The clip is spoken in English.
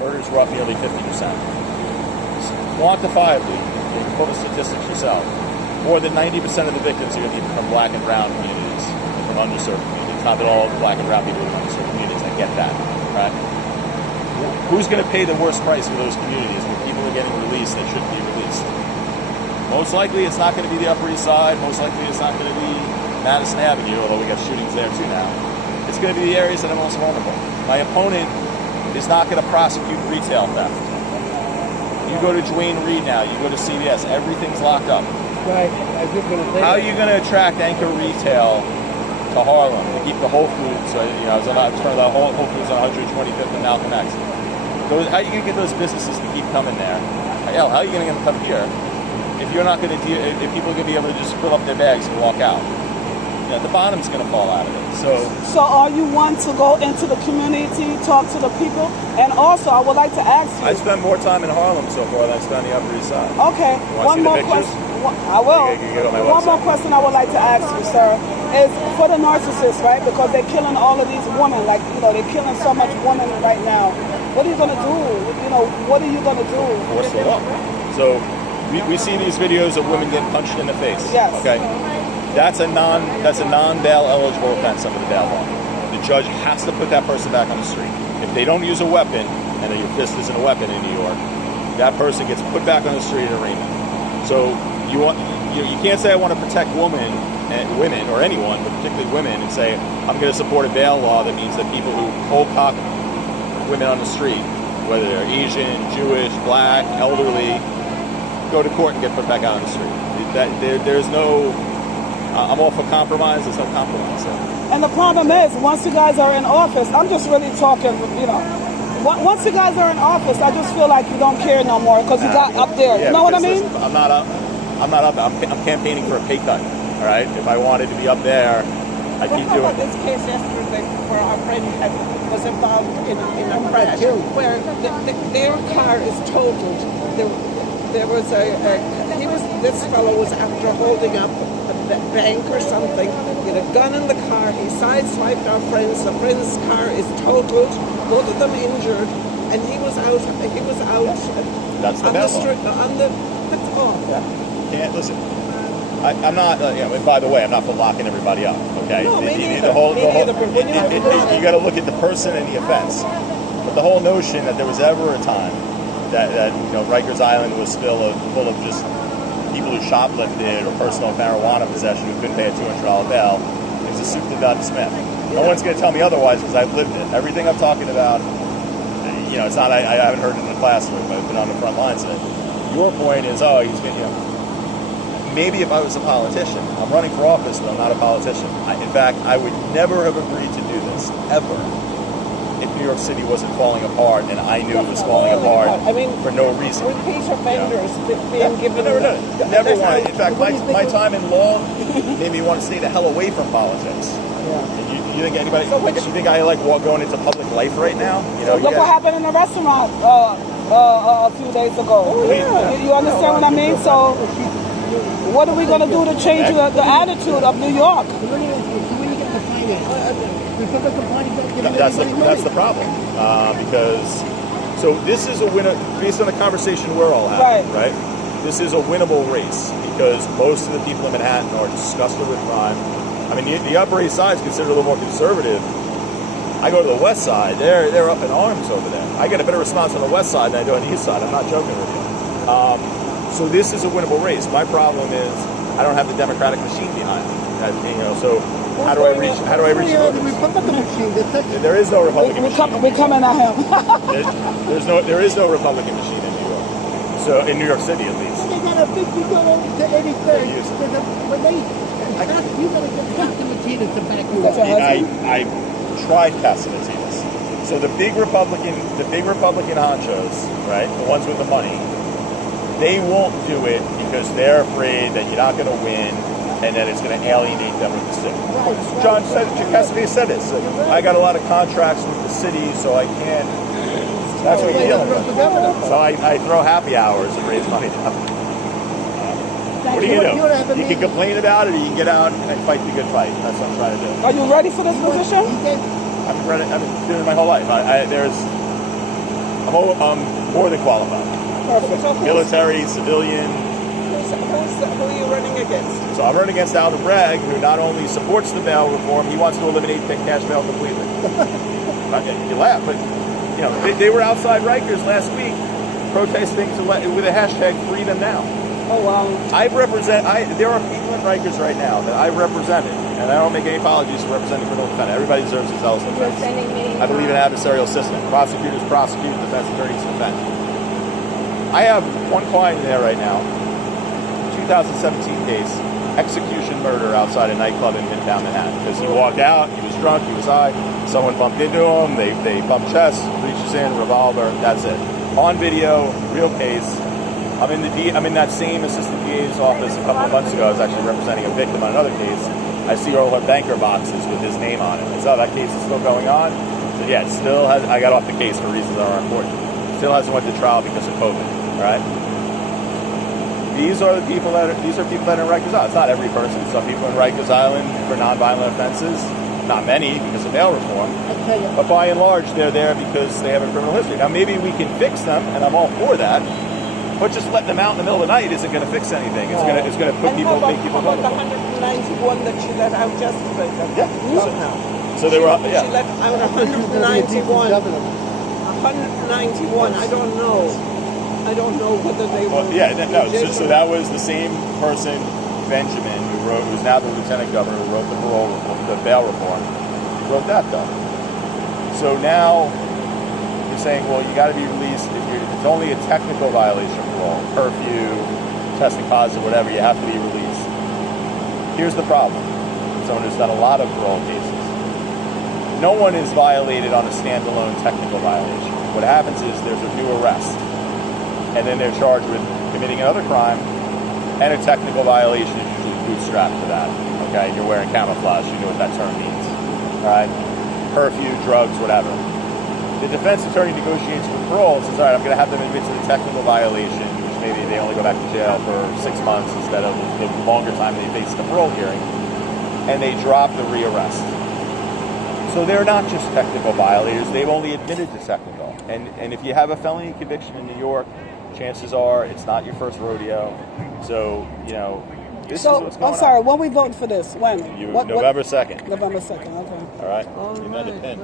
murders were up nearly 50%. Quantifiably, you can pull the statistics yourself. More than 90% of the victims are going to be from black and brown communities, from underserved communities. Not that all black and brown people are from underserved communities. I get that, right? Who's going to pay the worst price for those communities when people are getting released that shouldn't be released? Most likely, it's not going to be the Upper East Side. Most likely, it's not going to be Madison Avenue, although we got shootings there too now. It's going to be the areas that are most vulnerable. My opponent is not going to prosecute retail theft. You go to Duane Reade now, you go to CVS, everything's locked up. Right. I was just going to say How are you going to attract anchor retail to Harlem to keep the Whole Foods? I was on the Whole Foods on 125th and Malcolm X. How are you going to get those businesses to keep coming there? Hell, how are you going to get them to come here if you're not going to deal? If people are going to be able to just fill up their bags and walk out? You know, the bottom's going to fall out of it. So are you one to go into the community, talk to the people? And also, I would like to ask you. I spend more time in Harlem so far than I spend on the Upper East Side. Okay. One more question. I will. One more question I would like to ask you, sir, is for the narcissists, right? Because they're killing all of these women. Like, you know, they're killing so much women right now. What are you going to do? You know, what are you going to do? Force the law. So we see these videos of women getting punched in the face. Yes. Okay. That's a non-bail eligible offense under the bail law. The judge has to put that person back on the street. If they don't use a weapon, and your fist isn't a weapon in New York, that person gets put back on the street in arraignment. So you can't say I want to protect women or anyone, but particularly women, and say I'm going to support a bail law that means that people who cold cock women on the street, whether they're Asian, Jewish, black, elderly, go to court and get put back out on the street. There's no. I'm all for compromise. There's no compromise. So. And the problem is, once you guys are in office, I'm just really talking, you know, once you guys are in office, I just feel like you don't care no more because you got up there. Yeah, you know what I mean? Listen, I'm not up. I'm campaigning for a pay cut. All right. If I wanted to be up there, I keep doing. What about this case yesterday where our friend was involved in a crash where their car is totaled? There was this fellow was after holding up a bank or something, he had a gun in the car, he sideswiped our friends, the friend's car is totaled, both of them injured, and he was out That's the on the street, that's all. Yeah. Can't listen. I'm not, and by the way, I'm not for locking everybody up, okay? No, me neither. You got to look at the person and the offense. But the whole notion that there was ever a time that Rikers Island was full of just people who shoplifted or personal marijuana possession who couldn't pay a $200 bail is a soup to nuts myth. No one's going to tell me otherwise because I've lived it. Everything I'm talking about, it's not. I haven't heard it in the classroom, but I've been on the front lines of it. Your point is, he's going to. Maybe if I was a politician, I'm running for office, but I'm not a politician. In fact, I would never have agreed to do this ever if New York City wasn't falling apart and I knew it was falling apart for no reason. Repeat offenders being given... Never wanted. In fact, my time in law made me want to stay the hell away from politics. Yeah. You think anybody... you think I like going into public life right now? Look what happened in the restaurant a few days ago. Oh, yeah. You understand what I mean? So, what are we going to do to change the attitude of New York? That's the problem, because this is a winner based on the conversation we're all having, right? This is a winnable race because most of the people in Manhattan are disgusted with crime. I mean, the Upper East Side is considered a little more conservative. I go to the West Side; they're up in arms over there. I get a better response on the West Side than I do on the East Side. I'm not joking with you. So this is a winnable race. My problem is I don't have the Democratic machine behind me. So. How do I reach the Republican machine? There is no Republican machine. We're coming at him. there is no Republican machine in New York. So in New York City, at least. They got a big deal over to 83rd. You got to get Castanatinas to back you up. I tried Castanatinas. So the big Republican honchos, right, the ones with the money, they won't do it because they're afraid that you're not going to win. And then it's going to alienate them with the city. John Cassidy said this. I got a lot of contracts with the city, so I can't. That's what you're dealing with. So I throw happy hours and raise money down. What do? You can complain about it, or you can get out and fight the good fight. That's what I'm trying to do. Are you ready for this position? I've been doing it my whole life. There's I'm more than qualified. Perfect. So Military, civilian. who are you running against? So I'm running against Alvin Bragg, who not only supports the bail reform, he wants to eliminate cash bail completely. You laugh, but you know they were outside Rikers last week protesting with a hashtag Free Them Now. Oh wow. There are people in Rikers right now that I've represented, and I don't make any apologies for representing criminal defendant. Everybody deserves a zealous defense. I believe in an adversarial system. Prosecutors prosecute, defense attorneys defend. I have one client in there right now, 2017 case, execution murder outside a nightclub in Midtown Manhattan. Because he walked out, he was drunk, he was high, someone bumped into him, they bumped chest, reaches in, revolver, that's it. On video, real case. I'm in that same assistant DA's office a couple of months ago. I was actually representing a victim on another case. I see all her banker boxes with his name on it. I saw that case is still going on. So yeah, it still has. I got off the case for reasons that are important. Still hasn't went to trial because of COVID. All right. These are people that are in Rikers Island. It's not every person. Some people in Rikers Island for nonviolent offenses. Not many because of bail reform. But by and large, they're there because they have a criminal history. Now maybe we can fix them, and I'm all for that. But just letting them out in the middle of the night isn't going to fix anything. It's going to put And people, make people about the vulnerable. 191 that she let out yesterday? Yeah. So they were, She let out 191. 191. I don't know whether they were. Well, yeah, no. So that was the same person, Benjamin, who's now the lieutenant governor, who wrote the bail reform. He wrote that though. So now you're saying, well, you got to be released if it's only a technical violation of parole, curfew, testing positive, whatever. You have to be released. Here's the problem: someone who's done a lot of parole cases. No one is violated on a standalone technical violation. What happens is there's a new arrest, and then they're charged with committing another crime, and a technical violation is usually bootstrapped to that. Okay, you're wearing camouflage. You know what that term means, right? Curfew, drugs, whatever. The defense attorney negotiates with parole and says, all right, I'm going to have them admit to the technical violation, which maybe they only go back to jail for 6 months instead of the longer time they face the parole hearing, and they drop the rearrest. So they're not just technical violators, they've only admitted to technical. And if you have a felony conviction in New York, chances are it's not your first rodeo. So, you know, this is what's going on. I'm sorry, when we voting for this? When? November 2nd. November 2nd, okay. All right? You meant to pin.